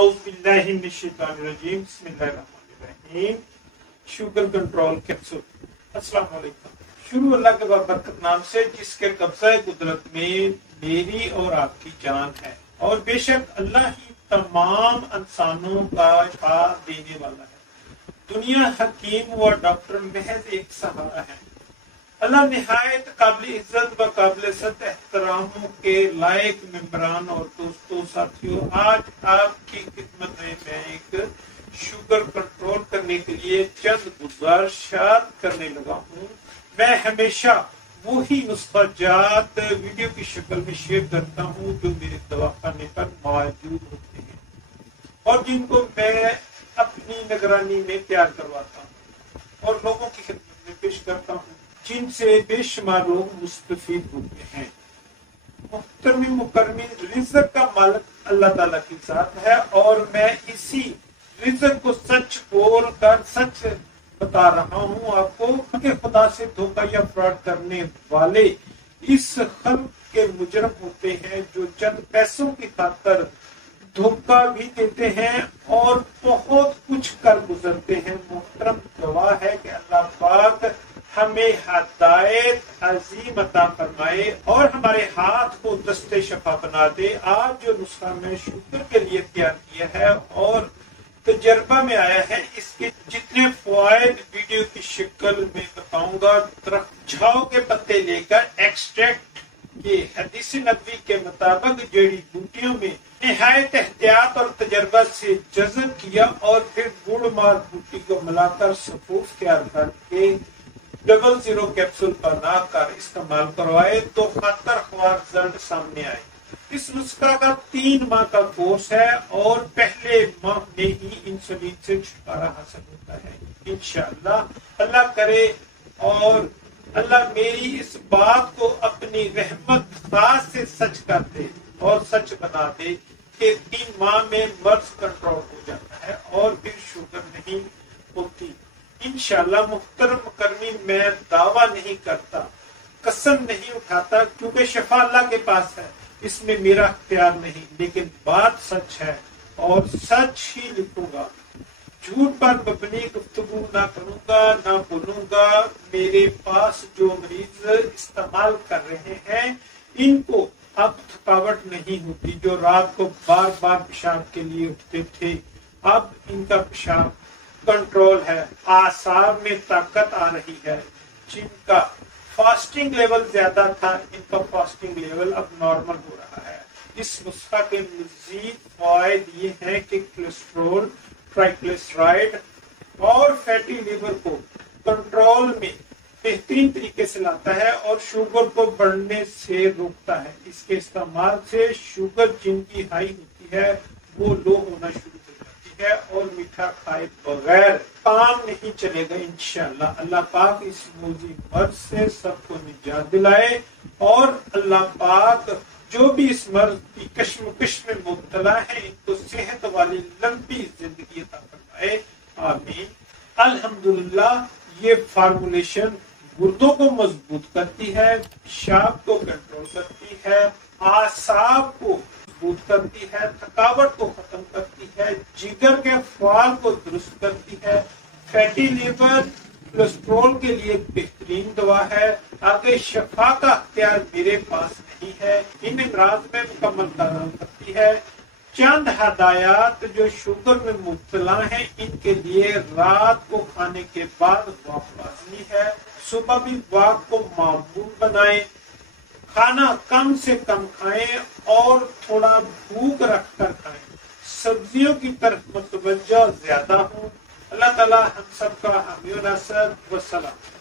औज़ुबिल्लाहिमिनश्शैतानिर्रजीम बिस्मिल्लाहिर्रहमानिर्रहीम। Sugar control capsule. अस्सलाम वालेकुम। शुरू अल्लाह के बरकत नाम से जिसके कब्ज़ा कुदरत में मेरी और आपकी जान है, और बेशक अल्लाह ही तमाम इंसानों का साथ देने वाला है। दुनिया हकीम व डॉक्टर महज एक सहारा है। अल्लाह निहायत काबिल इज्जत व काबिल सत एहतरामों के लायक मेंबरान और दोस्तों साथियों, आज आपकी खिदमत में मैं एक शुगर कंट्रोल करने के लिए चंद गुजारिशात करने लगा हूँ। मैं हमेशा वही नुस्खाजात वीडियो की शक्ल में शेयर करता हूँ जो मेरे दवाखाने पर मौजूद होते हैं और जिनको मैं अपनी निगरानी में तैयार करवाता हूँ और लोगों की खिदमत में पेश करता हूँ, जिनसे बेशुमार लोग मुस्तफीद होते हैं। मुहतरमी मुकर्रमी, रिज़्क़ का मालिक अल्लाह ताला की ज़ात है और मैं इसी रिज़्क़ को सच बोल कर सच बता रहा हूँ आपको कि खुदा से धोखा या फ्रॉड करने वाले इस खल्क़ के मुजरम होते हैं जो चंद पैसों की खातिर धोखा भी देते हैं और बहुत कुछ कर गुजरते हैं। मोहतरम गवाह है कि अल्लाह पाक हमें हिदायत अजीम अता फरमाए और हमारे हाथ को दस्ते शफा बना दे। आज जो नुस्खा मैं शुगर के लिए तैयार किया है और तजर्बा में आया है, इसके जितने फवायद वीडियो की शक्ल में बताऊंगा। झाव के पत्ते लेकर एक्सट्रैक्ट के हदीस नबी के मुताबिक जड़ी बूटियों में निहायत एहतियात और तजर्बा से जज़ब किया और फिर गुड़ मार बूटी को मिलाकर सफूफ तैयार करके 00 कैप्सूल बनाकर इस्तेमाल करवाए तो खतर ख्वार रिजल्ट सामने आए। इस नुस्खा का 3 माह का कोर्स है और पहले माह में ही इंसुलिन से छुटकारा हासिल होता है इंशाअल्लाह। अल्लाह करे और अल्लाह मेरी इस बात को अपनी रहमत खास से सच कर दे और सच बना दे कि 3 माह में मर्ज कंट्रोल हो जाता है और फिर शुगर नहीं होती इंशाअल्लाह। मुहतरम मुकर्रमी, मैं दावा नहीं करता, कसम नहीं उठाता, क्योंकि शफा अल्लाह के पास है, इसमें मेरा इख्तियार नहीं, लेकिन बात सच है और सच ही लिखूंगा। झूठ पर मबनी गुफ्तगू ना करूंगा ना बोलूंगा। मेरे पास जो मरीज इस्तेमाल कर रहे हैं इनको अब थकावट नहीं होती। जो रात को बार बार पेशाब के लिए उठते थे, अब इनका पेशाब कंट्रोल है, आसाब में ताकत आ रही है। जिनका फास्टिंग लेवल ज्यादा था, इनका फास्टिंग लेवल अब नॉर्मल हो रहा है। इस नुस्खा के मजीद फायदे ये हैं कि कोलेस्ट्रॉल, ट्राइग्लिसराइड और फैटी लिवर को कंट्रोल में बेहतरीन तरीके से लाता है और शुगर को बढ़ने से रोकता है। इसके इस्तेमाल से शुगर जिनकी हाई होती है वो लो होना शुरू हो जाती है और मीठा खाए बगैर काम नहीं चलेगा इंशाअल्लाह। अल्लाह पाक इस मूजी मर्ज से सबको निजात दिलाए और अल्लाह पाक जो भी इस मर्ज की कश्मकश में मुब्तला है इनको सेहत वाली लंबी जिंदगी अता फरमाए, आमीन। अल्हम्दुलिल्लाह, ये फार्मूलेशन गुर्दों को मजबूत करती है, पेशाब को कंट्रोल करती है, आसाब को मजबूत करती है, थकावट को खत्म करती है, जिगर के फ़ाल को दुरुस्त करती है, फैटी लिवर कोलेस्ट्रॉल के लिए बेहतरीन दवा है। आगे शफा का अख्तियार मेरे पास नहीं है, इन अमराज में मुकम्मल काम करती है। चंद हदायत जो शुगर में मुब्तला हैं इनके लिए रात को खाने के बाद वॉक लाज़मी है। सुबह भी वॉक को मामूल बनाएं, खाना कम से कम खाएं और थोड़ा भूख रख कर खाएं। सब्जियों की तरफ मुतवज्जो ज्यादा हो। अल्लाह ताला हम सब का हामी व नासर व सलाम।